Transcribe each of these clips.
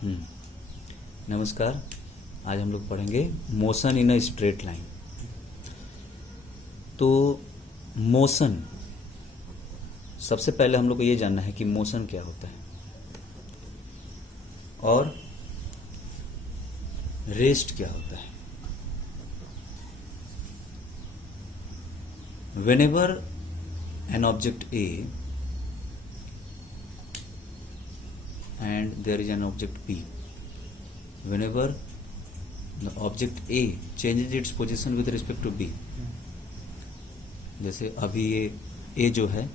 नमस्कार। आज हम लोग पढ़ेंगे motion in a straight line. तो मोशन, सबसे पहले हम लोग को ये जानना है कि मोशन क्या होता है और रेस्ट क्या होता है। Whenever an object A and there is an object B, whenever the object A changes its position with respect to B, जैसे अभी ये A जो है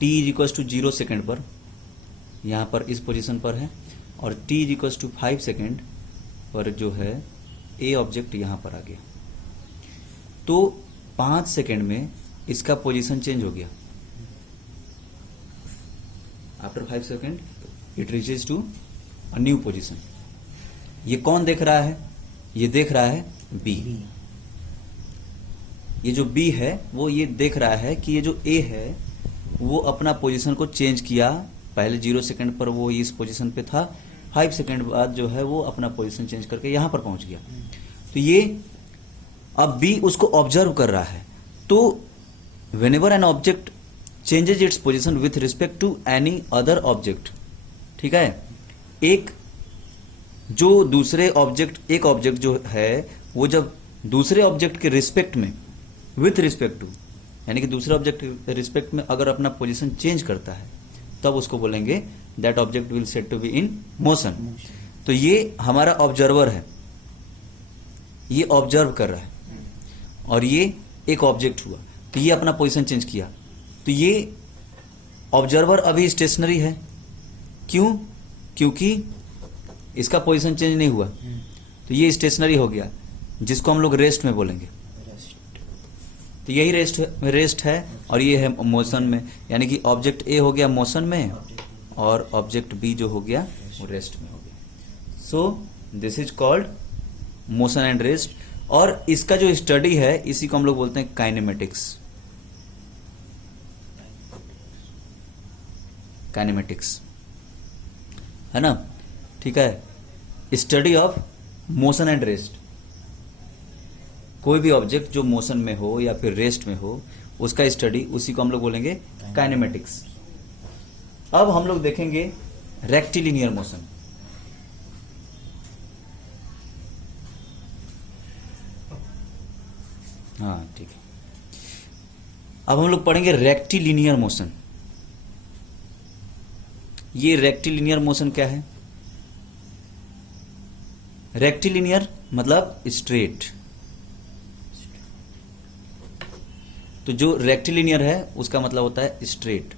t is equal to 0 second पर यहाँ पर इस पोजीशन पर है और t is equal to 5 second पर जो है A ऑब्जेक्ट यहाँ पर आ गया, तो 5 सेकेंड में इसका पोजीशन चेंज हो गया। After 5 second it reaches to a new position. ये कौन देख रहा है? ये देख रहा है B। ये जो B है वो ये देख रहा है कि ये जो A है वो अपना पोजीशन को चेंज किया। पहले 0 सेकेंड पर वो इस पोजीशन पे था, 5 सेकेंड बाद जो है वो अपना पोजीशन चेंज करके यहां पर पहुंच गया। तो ये अब B उसको ऑब्जर्व कर रहा है। तो whenever an object changes its position with respect to any other object, ठीक है, एक ऑब्जेक्ट जो है वो जब दूसरे ऑब्जेक्ट के रिस्पेक्ट में, विथ रिस्पेक्ट टू यानी कि दूसरे ऑब्जेक्ट के रिस्पेक्ट में अगर अपना पोजीशन चेंज करता है तब उसको बोलेंगे that object will said to be in motion. तो ये हमारा ऑब्जर्वर है, ये ऑब्जर्व कर रहा है और ये एक ऑब्जेक्ट हुआ, तो ये अपना पोजीशन चेंज किया। तो ये ऑब्जर्वर अभी स्टेशनरी है। क्यों? क्योंकि इसका पोजीशन चेंज नहीं हुआ, तो ये स्टेशनरी हो गया, जिसको हम लोग रेस्ट में बोलेंगे। तो यही रेस्ट है और ये है मोशन में, यानी कि ऑब्जेक्ट ए हो गया मोशन में और ऑब्जेक्ट बी जो हो गया वो रेस्ट में हो गया। So this is called motion and rest. और इसका जो स्टडी है इसी को हम लोग बोलते हैं काइनेमेटिक्स। काइनेमेटिक्स है ना, ठीक है। Study of motion and rest. कोई भी ऑब्जेक्ट जो मोशन में हो या फिर रेस्ट में हो उसका स्टडी, उसी को हम लोग बोलेंगे काइनेमेटिक्स। अब हम लोग देखेंगे रेक्टिलिनियर मोशन। हाँ ठीक है। अब हम लोग पढ़ेंगे रेक्टिलिनियर मोशन। ये रेक्टिलिनियर मोशन क्या है? रेक्टिलिनियर मतलब स्ट्रेट। तो जो रेक्टिलिनियर है उसका मतलब होता है स्ट्रेट।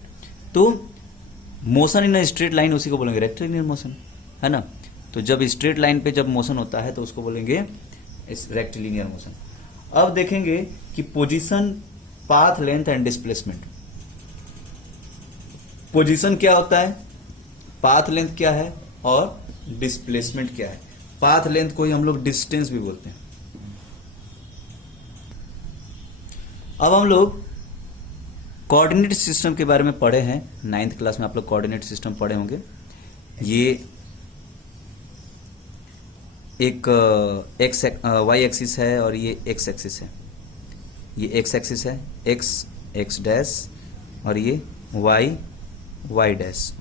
तो motion in a straight line उसी को बोलेंगे रेक्टिलिनियर मोशन, है ना। तो जब स्ट्रेट लाइन पे जब मोशन होता है तो उसको बोलेंगे रेक्टिलिनियर मोशन। अब देखेंगे कि position, path length and displacement. Position क्या होता है, पाथ लेंथ क्या है और डिस्प्लेसमेंट क्या है। पाथ लेंथ को ही हम लोग डिस्टेंस भी बोलते हैं। अब हम लोग कोऑर्डिनेट सिस्टम के बारे में पढ़े हैं 9th क्लास में। आप लोग कोऑर्डिनेट सिस्टम पढ़े होंगे। ये एक वाई एक्सिस है और ये एक्स एक्सिस है। ये एक्स एक्सिस है, एक्स डैश, और ये वाई डैश।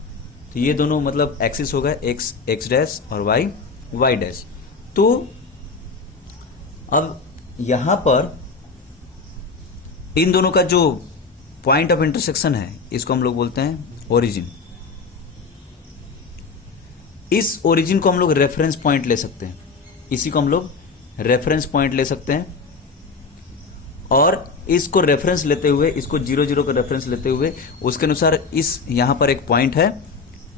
तो ये दोनों मतलब एक्सिस हो गए, एक्स डैश और वाई डैश। तो अब यहां पर इन दोनों का जो पॉइंट ऑफ इंटरसेक्शन है इसको हम लोग बोलते हैं ओरिजिन। इस ओरिजिन को हम लोग रेफरेंस पॉइंट ले सकते हैं, इसी को हम लोग रेफरेंस पॉइंट ले सकते हैं। और इसको रेफरेंस लेते हुए, इसको 0 का रेफरेंस लेते हुए उसके अनुसार इस यहां पर एक पॉइंट है,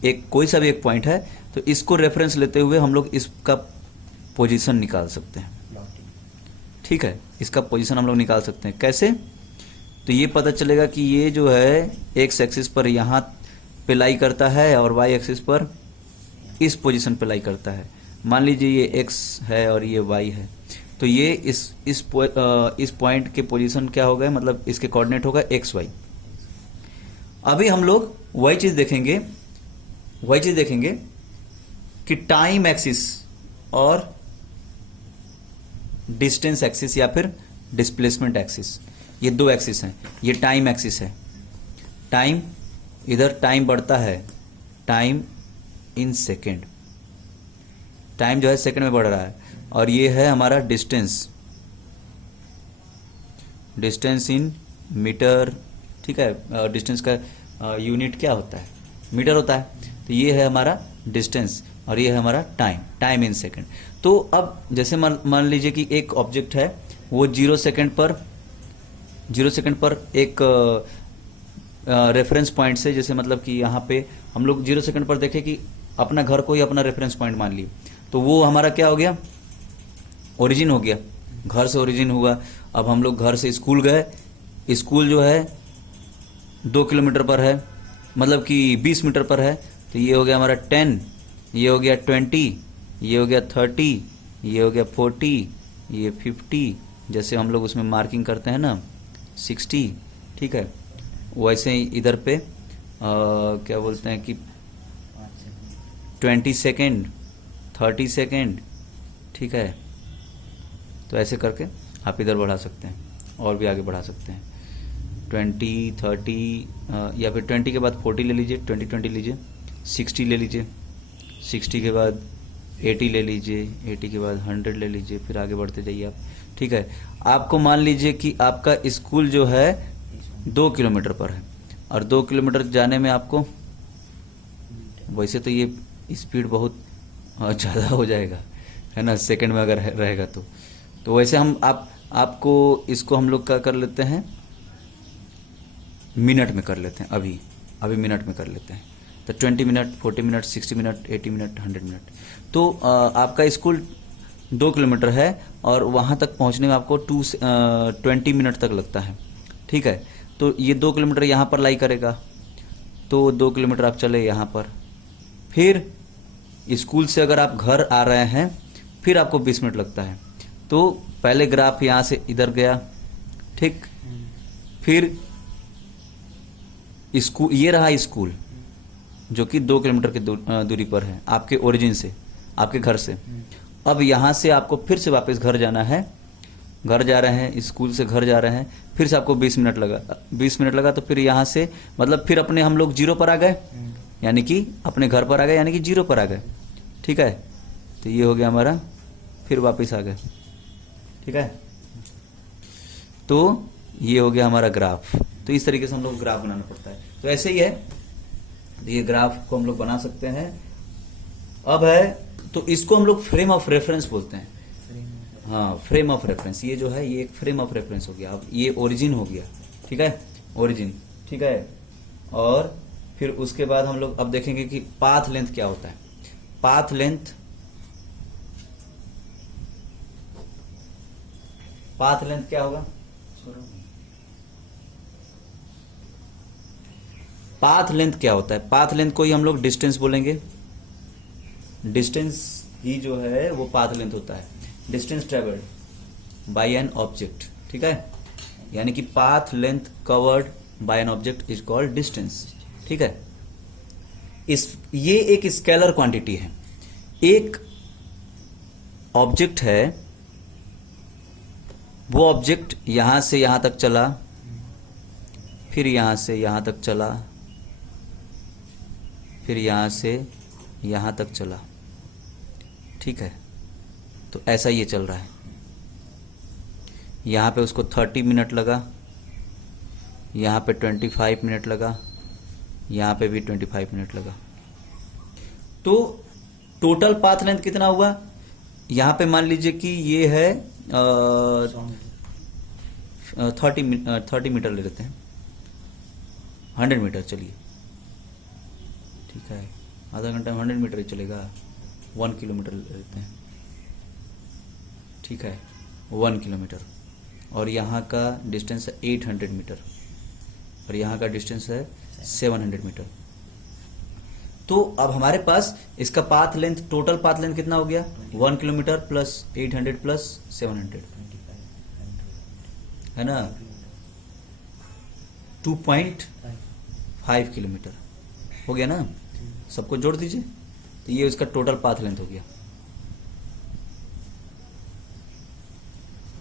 एक कोई सा भी एक पॉइंट है, तो इसको रेफरेंस लेते हुए हम लोग इसका पोजीशन निकाल सकते हैं। ठीक है, इसका पोजीशन हम लोग निकाल सकते हैं। कैसे? तो ये पता चलेगा कि ये जो है एक्स एक्सिस पर यहाँ पे लाई करता है और वाई एक्सिस पर इस पोजीशन पे लाई करता है। मान लीजिए ये एक्स है और ये वाई है, तो ये इस पॉइंट के पोजीशन क्या हो गए, मतलब इसके कोऑर्डिनेट होगा एक्स वाई। अभी हम लोग वही चीज देखेंगे कि टाइम एक्सिस और डिस्टेंस एक्सिस या फिर डिस्प्लेसमेंट एक्सिस, ये दो एक्सिस हैं। ये टाइम एक्सिस है, टाइम, इधर टाइम बढ़ता है, टाइम इन सेकेंड, टाइम जो है सेकेंड में बढ़ रहा है। और ये है हमारा डिस्टेंस, डिस्टेंस इन मीटर, ठीक है। डिस्टेंस का यूनिट क्या होता है, मीटर होता है। तो ये है हमारा डिस्टेंस और ये है हमारा टाइम, टाइम इन सेकेंड। तो अब जैसे मान लीजिए कि एक ऑब्जेक्ट है, वो 0 सेकेंड पर एक रेफरेंस पॉइंट से, जैसे मतलब कि यहाँ पे हम लोग 0 सेकेंड पर देखें कि अपना घर को ही अपना रेफरेंस पॉइंट मान लिए, तो वो हमारा क्या हो गया, ओरिजिन हो गया, घर से ओरिजिन हुआ। अब हम लोग घर से स्कूल गए, स्कूल जो है 2 किलोमीटर पर है, मतलब कि 20 मीटर पर है। तो ये हो गया हमारा 10, ये हो गया 20, ये हो गया 30, ये हो गया 40, ये 50, जैसे हम लोग उसमें मार्किंग करते हैं ना 60, ठीक है। वैसे ही इधर पे क्या बोलते हैं कि 20 सेकेंड, 30 सेकेंड, ठीक है। तो ऐसे करके आप इधर बढ़ा सकते हैं और भी आगे बढ़ा सकते हैं। 20, 30 या फिर 20 के बाद 40 ले लीजिए, 20 लीजिए, 60 ले लीजिए, 60 के बाद 80 ले लीजिए, 80 के बाद 100 ले लीजिए, फिर आगे बढ़ते जाइए आप, ठीक है। आपको मान लीजिए कि आपका स्कूल जो है 2 किलोमीटर पर है और 2 किलोमीटर जाने में आपको, वैसे तो ये स्पीड बहुत ज़्यादा हो जाएगा, है ना, सेकंड में अगर रहेगा तो वैसे हम आपको इसको हम लोग क्या कर लेते हैं, मिनट में कर लेते हैं। अभी मिनट में कर लेते हैं। तो 20 minute, 40 minute, 60 minute, 80 minute, 100 minute. तो आपका स्कूल 2 किलोमीटर है और वहाँ तक पहुँचने में आपको 20 मिनट तक लगता है, ठीक है। तो ये 2 किलोमीटर यहाँ पर लाई करेगा, तो 2 किलोमीटर आप चले यहाँ पर। फिर स्कूल से अगर आप घर आ रहे हैं, फिर आपको 20 मिनट लगता है। तो पहले ग्राफ यहाँ से इधर गया, ठीक। फिर स्कूल, ये रहा स्कूल जो कि 2 किलोमीटर की दूरी पर है आपके ओरिजिन से, आपके घर से। अब यहाँ से आपको फिर से वापस घर जाना है, घर जा रहे हैं, स्कूल से घर जा रहे हैं, फिर से आपको 20 मिनट लगा, 20 मिनट लगा। तो फिर यहाँ से मतलब फिर अपने हम लोग 0 पर आ गए, यानी कि अपने घर पर आ गए, यानी कि 0 पर आ गए, ठीक है। तो ये हो गया हमारा, फिर वापस आ गए, ठीक है। तो ये हो गया हमारा ग्राफ। तो इस तरीके से हम लोग ग्राफ बनाना पड़ता है। तो ऐसे ही है, तो ये ग्राफ को हम लोग बना सकते हैं। अब है, तो इसको हम लोग फ्रेम ऑफ रेफरेंस बोलते हैं। हाँ, फ्रेम ऑफ रेफरेंस, ये जो है ये एक फ्रेम ऑफ रेफरेंस हो गया। अब ये ओरिजिन हो गया, ठीक है, ओरिजिन, ठीक है। और फिर उसके बाद हम लोग अब देखेंगे कि पाथ लेंथ क्या होता है। पाथ लेंथ, पाथ लेंथ क्या होगा, पाथ लेंथ क्या होता है। पाथ लेंथ को ही हम लोग डिस्टेंस बोलेंगे। डिस्टेंस ही जो है वो पाथ लेंथ होता है, distance travelled by an object, ठीक है। यानी कि path length covered by an object is called distance, ठीक है। ये एक स्केलर क्वांटिटी है। एक ऑब्जेक्ट है, वो ऑब्जेक्ट यहां से यहां तक चला, फिर यहां से यहां तक चला, फिर यहां से यहां तक चला, ठीक है। तो ऐसा ये चल रहा है। यहां पे उसको 30 मिनट लगा, यहां पे 25 मिनट लगा, यहां पे भी 25 मिनट लगा। तो टोटल पाथ लेंथ कितना हुआ, यहां पे मान लीजिए कि ये है 30 मीटर ले लेते हैं, 100 मीटर चलिए, ठीक है। आधा घंटा में 100 मीटर ही चलेगा, 1 किलोमीटर ले लेते हैं, ठीक है, 1 किलोमीटर। और यहाँ का डिस्टेंस है 800 मीटर और यहाँ का डिस्टेंस है 700 मीटर। तो अब हमारे पास इसका path length, total path length कितना हो गया, 1 किलोमीटर प्लस 800 प्लस 700, है ना, 2.5 किलोमीटर, हो गया ना, सबको जोड़ दीजिए, तो ये उसका टोटल पाथ लेंथ हो गया।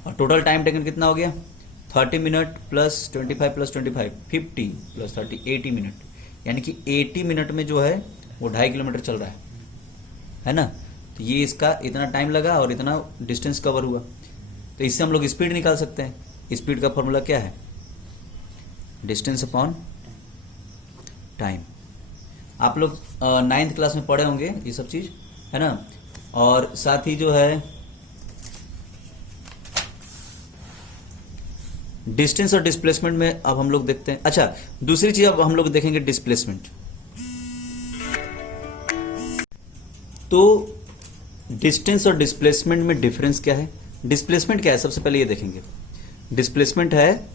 और टोटल टाइम टेकन कितना हो गया? 30 minute plus 25 plus 25 50 plus 30 80 minute, यानी कि 80 मिनट में जो है वो 2.5 किलोमीटर चल रहा है ना। तो ये इसका इतना टाइम लगा और इतना डिस्टेंस कवर हुआ। तो इससे हम लोग स्पीड निकाल सकते हैं। स्पीड का फॉर्मूला क्या है? Distance upon time. आप लोग 9th क्लास में पढ़े होंगे ये सब चीज, है ना। और साथ ही जो है डिस्टेंस और डिस्प्लेसमेंट में अब हम लोग देखते हैं। अच्छा, दूसरी चीज अब हम लोग देखेंगे डिस्प्लेसमेंट। तो डिस्टेंस और डिस्प्लेसमेंट में डिफरेंस क्या है? डिस्प्लेसमेंट क्या है? सबसे पहले ये देखेंगे। डिस्प्लेसमेंट है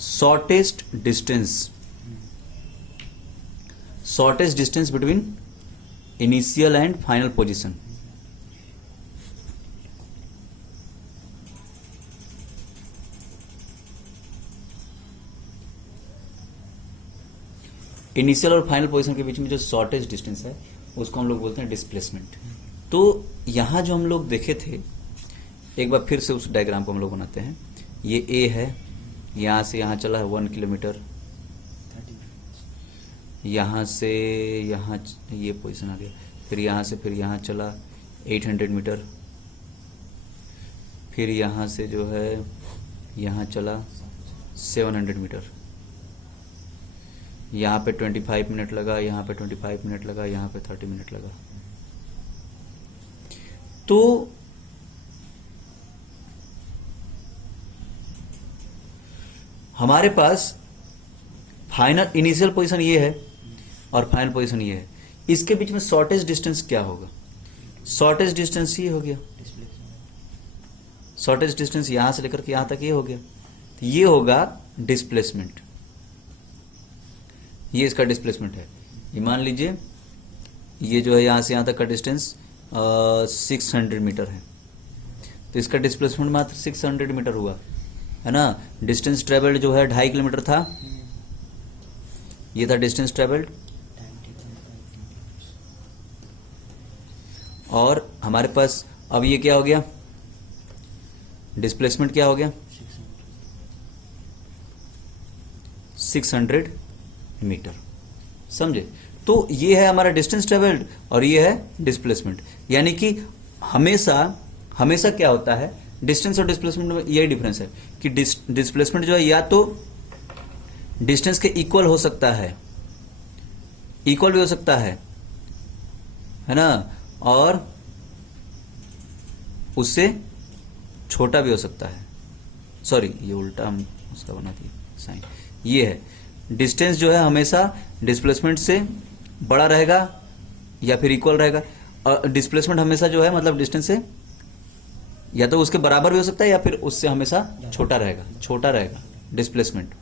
shortest distance, shortest distance between initial and final position. Initial और फाइनल पोजीशन के बीच में जो शॉर्टेस्ट डिस्टेंस है उसको हम लोग बोलते हैं डिस्प्लेसमेंट। तो यहां जो हम लोग देखे थे, एक बार फिर से उस डायग्राम को हम लोग बनाते हैं। ये ए है, यहां से यहां चला है 1 किलोमीटर, यहां से यहां ये पोजीशन आ गया, फिर यहां से फिर यहां चला 800 मीटर, फिर यहां से जो है यहां चला 700 मीटर, यहाँ पे 25 मिनट लगा, यहाँ पे 25 मिनट लगा, यहाँ पे 30 मिनट लगा। तो हमारे पास फाइनल इनिशियल पोजीशन ये है और फाइनल पोजीशन ये है। इसके बीच में शॉर्टेस्ट डिस्टेंस क्या होगा? शॉर्टेस्ट डिस्टेंस ये हो गया। शॉर्टेस्ट डिस्टेंस यहां से लेकर के यहां तक ये हो गया, तो ये होगा डिस्प्लेसमेंट। ये इसका डिस्प्लेसमेंट है। ये मान लीजिए ये जो है यहां से यहां तक का डिस्टेंस 600 मीटर है, तो इसका डिस्प्लेसमेंट मात्र 600 मीटर हुआ, है ना। डिस्टेंस ट्रेवल्ड जो है 2.5 किलोमीटर था, ये था डिस्टेंस ट्रेवल्ड। और हमारे पास अब ये क्या हो गया? डिस्प्लेसमेंट क्या हो गया? 600 मीटर। समझे? तो ये है हमारा डिस्टेंस ट्रेवल्ड और ये है डिस्प्लेसमेंट। यानी कि हमेशा हमेशा क्या होता है, डिस्टेंस और डिस्प्लेसमेंट में यही डिफरेंस है कि डिस्प्लेसमेंट जो है या तो डिस्टेंस के इक्वल हो सकता है, इक्वल भी हो सकता है ना, और उससे छोटा भी हो सकता है। सॉरी, ये उल्टा हम उसका बना दिया साइन। ये है डिस्टेंस जो है हमेशा डिस्प्लेसमेंट से बड़ा रहेगा या फिर इक्वल रहेगा, और डिस्प्लेसमेंट हमेशा जो है मतलब डिस्टेंस से या तो उसके बराबर भी हो सकता है या फिर उससे हमेशा छोटा रहेगा, छोटा रहेगा डिस्प्लेसमेंट।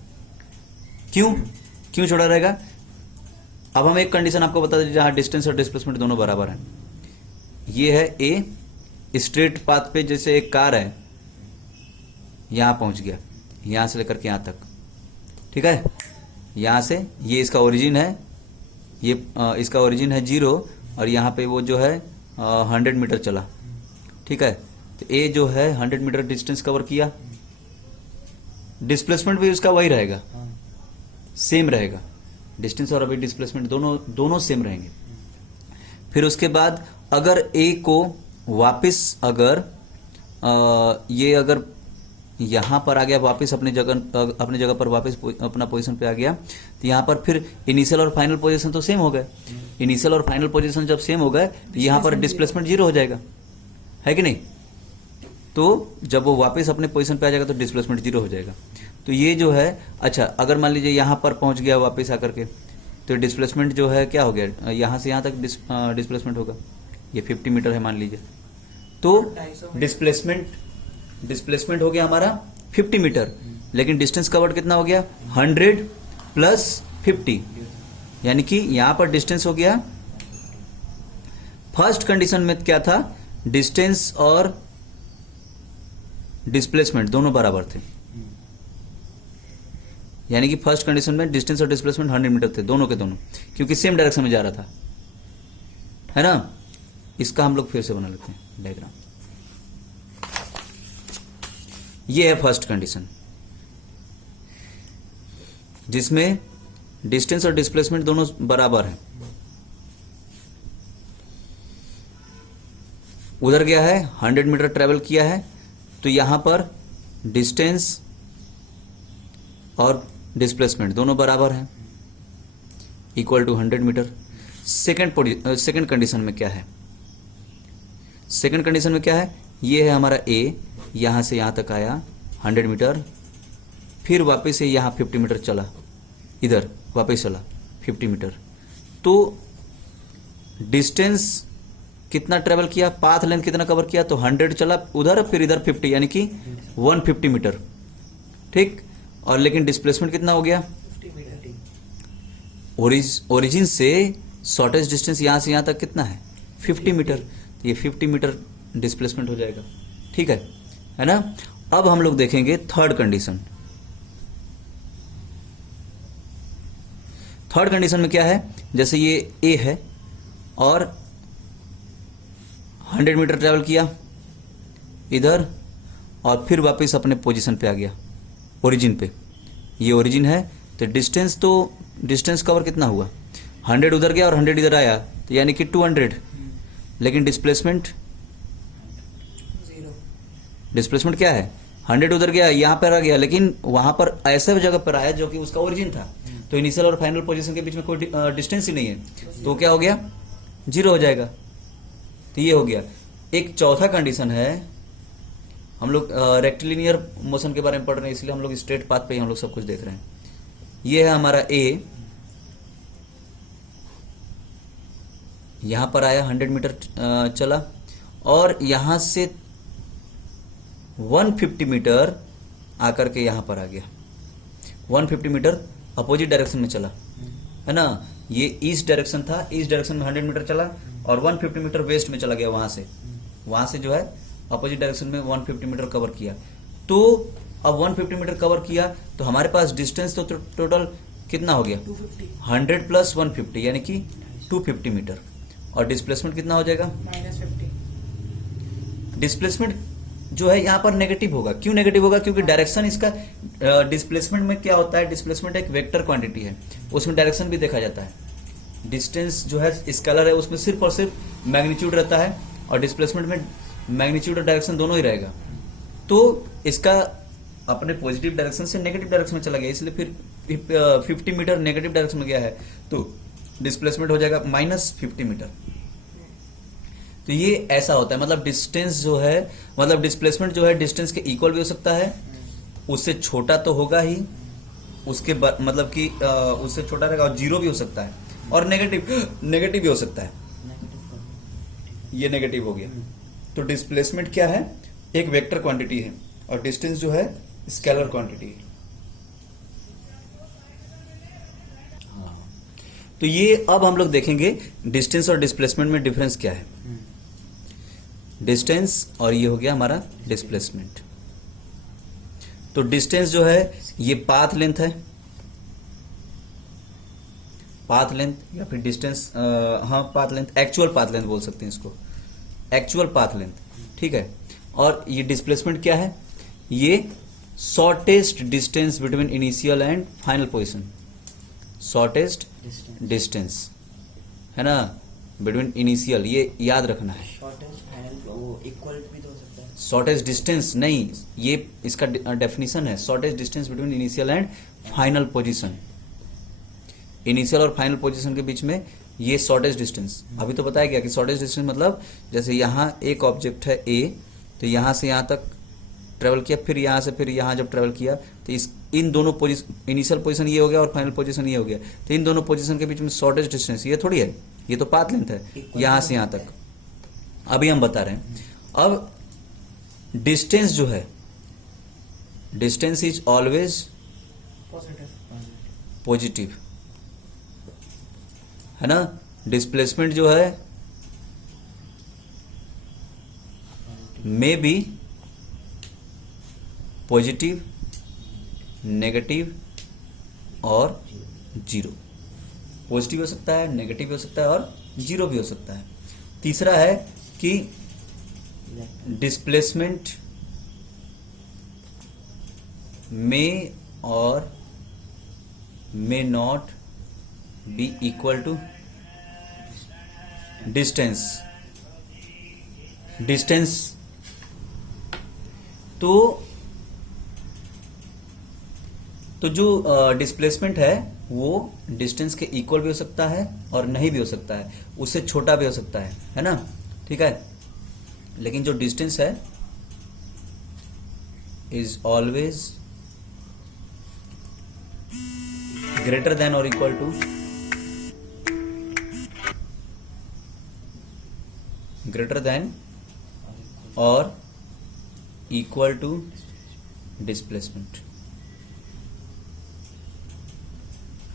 क्यों छोटा रहेगा? अब हम एक कंडीशन आपको बता दें जहां डिस्टेंस और डिस्प्लेसमेंट दोनों बराबर हैं। ये है ए, स्ट्रेट पाथ पे जैसे एक कार है, यहां पहुंच गया, यहां से लेकर के यहां तक, ठीक है। यहां से ये इसका ओरिजिन है, ये इसका ओरिजिन है 0 और यहां पे वो जो है 100 मीटर चला, ठीक है। तो ए जो है 100 मीटर डिस्टेंस कवर किया, डिस्प्लेसमेंट भी उसका वही रहेगा, सेम रहेगा। डिस्टेंस और अभी डिस्प्लेसमेंट दोनों सेम रहेंगे। फिर उसके बाद अगर ए को वापस अगर ये अगर यहां पर आ गया वापस अपनी जगह पर वापस अपना पोजीशन पे आ गया, तो यहां पर फिर इनिशियल और फाइनल पोजीशन तो सेम हो गए। इनिशियल और फाइनल पोजीशन जब सेम हो गए तो यहां पर डिस्प्लेसमेंट 0 हो जाएगा, है कि नहीं। तो जब वो वापस अपने पोजीशन पे आ जाएगा तो डिस्प्लेसमेंट 0 हो जाएगा। तो ये जो है, अच्छा अगर मान लीजिए यहां पर पहुंच गया वापस आकर के, तो डिस्प्लेसमेंट जो है क्या हो गया, यहां से यहां तक डिस्प्लेसमेंट होगा, ये 50 मीटर है मान लीजिए, तो डिस्प्लेसमेंट हो गया हमारा 50 मीटर, लेकिन डिस्टेंस कवर्ड कितना हो गया 100 प्लस 50, यानी कि यहां पर डिस्टेंस हो गया, फर्स्ट कंडीशन में क्या था, डिस्टेंस और डिस्प्लेसमेंट दोनों बराबर थे, यानी कि फर्स्ट कंडीशन में डिस्टेंस और डिस्प्लेसमेंट 100 मीटर थे दोनों के दोनों, क्योंकि सेम डायरेक्शन में जा रहा था, है ना। इसका हम लोग फिर से बना लेते हैं डायग्राम। ये है फर्स्ट कंडीशन जिसमें डिस्टेंस और डिस्प्लेसमेंट दोनों बराबर हैं। उधर गया है 100 मीटर ट्रेवल किया है, तो यहां पर डिस्टेंस और डिस्प्लेसमेंट दोनों बराबर हैं, equal to 100 metre. Second condition में क्या है? सेकंड कंडीशन में क्या है? ये है हमारा ए, यहां से यहां तक आया 100 मीटर, फिर वापस से यहां 50 मीटर चला, इधर वापस चला 50 मीटर। तो डिस्टेंस कितना ट्रेवल किया, पाथ लेंथ कितना कवर किया, तो 100 चला उधर, फिर इधर 50, यानी कि 150 मीटर, ठीक। और लेकिन डिस्प्लेसमेंट कितना हो गया? ओरिजिन से शॉर्टेस्ट डिस्टेंस यहां से यहां तक कितना है? 50 मीटर। तो ये 50 मीटर डिस्प्लेसमेंट हो जाएगा, ठीक है ना। अब हम लोग देखेंगे थर्ड कंडीशन। थर्ड कंडीशन में क्या है? जैसे ये ए है और 100 मीटर ट्रेवल किया इधर, और फिर वापस अपने पोजीशन पे आ गया, ओरिजिन पे। ये ओरिजिन है, तो डिस्टेंस कवर कितना हुआ? 100 उधर गया और 100 इधर आया, तो यानी कि 200। लेकिन डिस्प्लेसमेंट क्या है? 100 उधर गया, यहां पर आ गया, लेकिन वहां पर ऐसे जगह पर आया जो कि उसका ओरिजिन था, तो इनिशियल और फाइनल पोजीशन के बीच में कोई डिस्टेंस ही नहीं है, तो क्या हो गया? 0 हो जाएगा। तो ये हो गया। एक चौथा कंडीशन है, हम लोग रेक्टिलिनियर मोशन के बारे में पढ़ रहे हैं, इसलिए हम लोग स्ट्रेट पाथ पे ही हम लोग सब कुछ देख रहे हैं। ये है हमारा ए, यहां पर आया 100 मीटर चला, और यहां से 150 मीटर आकर के यहां पर आ गया। 150 मीटर अपोजिट डायरेक्शन में चला, है ना। ये ईस्ट डायरेक्शन था, ईस्ट डायरेक्शन में 100 मीटर चला और 150 मीटर वेस्ट में चला गया। वहां से जो है अपोजिट डायरेक्शन में 150 मीटर कवर किया। तो अब 150 मीटर कवर किया, तो हमारे पास डिस्टेंस तो टोटल कितना हो गया? 100 प्लस 150 यानी कि 250 मीटर। और डिस्प्लेसमेंट कितना हो जाएगा? -50। डिस्प्लेसमेंट जो है यहाँ पर नेगेटिव होगा। क्यों नेगेटिव होगा? क्योंकि डायरेक्शन इसका डिस्प्लेसमेंट में क्या होता है? डिस्प्लेसमेंट एक वेक्टर क्वांटिटी है, उसमें डायरेक्शन भी देखा जाता है। डिस्टेंस जो है स्केलर है, उसमें सिर्फ और सिर्फ मैग्नीट्यूड रहता है, और डिस्प्लेसमेंट में मैग्नीट्यूड और डायरेक्शन दोनों ही रहेगा। तो इसका अपने पॉजिटिव डायरेक्शन से नेगेटिव डायरेक्शन में चला गया, इसलिए फिर 50 मीटर नेगेटिव डायरेक्शन में गया है, तो डिस्प्लेसमेंट हो जाएगा -50 मीटर। तो ये ऐसा होता है, मतलब डिस्टेंस जो है, मतलब डिस्प्लेसमेंट जो है डिस्टेंस के इक्वल भी हो सकता है, उससे छोटा तो होगा ही, उसके मतलब कि उससे छोटा रहेगा, और 0 भी हो सकता है, और नेगेटिव भी हो सकता है। ये नेगेटिव हो गया। तो डिस्प्लेसमेंट क्या है? एक वेक्टर क्वांटिटी है, और डिस्टेंस जो है स्केलर क्वांटिटी है। तो ये अब हम लोग देखेंगे डिस्टेंस और डिस्प्लेसमेंट में डिफरेंस क्या है। डिस्टेंस और ये हो गया हमारा डिस्प्लेसमेंट। तो डिस्टेंस जो है ये पाथ लेंथ है, पाथ लेंथ या फिर डिस्टेंस, हाँ path length, actual path length बोल सकते हैं इसको, एक्चुअल पाथ लेंथ, ठीक है। और ये डिस्प्लेसमेंट क्या है? ये shortest distance between initial and final position, shortest distance, है ना, बिटवीन इनिशियल, ये याद रखना है। शॉर्टेस्ट डिस्टेंस नहीं, ये इसका डेफिनेशन है, shortest distance between initial and final position. Initial और फाइनल पोजीशन के बीच में ये शॉर्टेस्ट डिस्टेंस। अभी तो बताया गया कि शॉर्टेस्ट डिस्टेंस मतलब जैसे यहाँ एक ऑब्जेक्ट है ए, तो यहाँ से यहाँ तक ट्रेवल किया, फिर यहाँ से फिर यहाँ जब ट्रेवल किया, तो इन दोनों पोजीशन, इनिशियल पोजीशन ये हो गया और फाइनल पोजीशन ये हो गया, तो इन दोनों पोजीशन के बीच में शॉर्टेस्ट डिस्टेंस ये थोड़ी है, ये तो पाथ लेंथ है, यहाँ से यहाँ तक। अभी हम बता रहे हैं। अब डिस्टेंस जो है, डिस्टेंस इज ऑलवेज पॉजिटिव, है ना। डिस्प्लेसमेंट जो है मे बी पॉजिटिव, नेगेटिव और जीरो। पॉजिटिव हो सकता है, नेगेटिव हो सकता है और जीरो भी हो सकता है। तीसरा है कि डिस्प्लेसमेंट may और may not be equal to distance। तो जो डिस्प्लेसमेंट है वो डिस्टेंस के इक्वल भी हो सकता है और नहीं भी हो सकता है, उससे छोटा भी हो सकता है ना, ठीक है। लेकिन जो डिस्टेंस है इज ऑलवेज ग्रेटर देन और इक्वल टू और इक्वल टू डिस्प्लेसमेंट,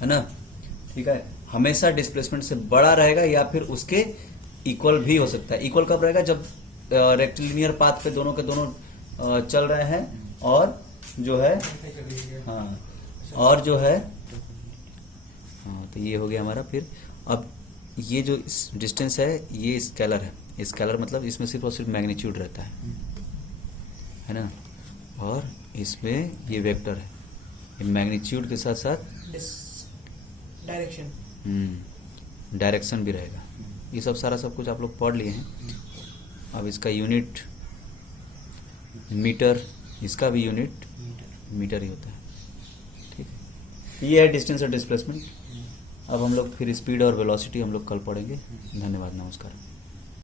है ना, ठीक है। हमेशा डिस्प्लेसमेंट से बड़ा रहेगा या फिर उसके इक्वल भी हो सकता है। इक्वल कब रहेगा? जब रेक्टिलिनियर पाथ पे दोनों के दोनों चल रहे हैं और जो है तो ये हो गया हमारा। फिर अब ये जो डिस्टेंस है ये स्केलर है। स्केलर मतलब इसमें सिर्फ और सिर्फ मैग्नीट्यूड रहता है ना, और इसमें ये वेक्टर है, ये मैग्नीट्यूड के साथ साथ डायरेक्शन भी रहेगा। ये सब कुछ आप लोग पढ़ लिए हैं। अब इसका यूनिट मीटर, इसका भी यूनिट मीटर ही होता है, ठीक है। ये है डिस्टेंस और डिस्प्लेसमेंट। अब हम लोग फिर स्पीड और वेलोसिटी हम लोग कल पढ़ेंगे। धन्यवाद, नमस्कार।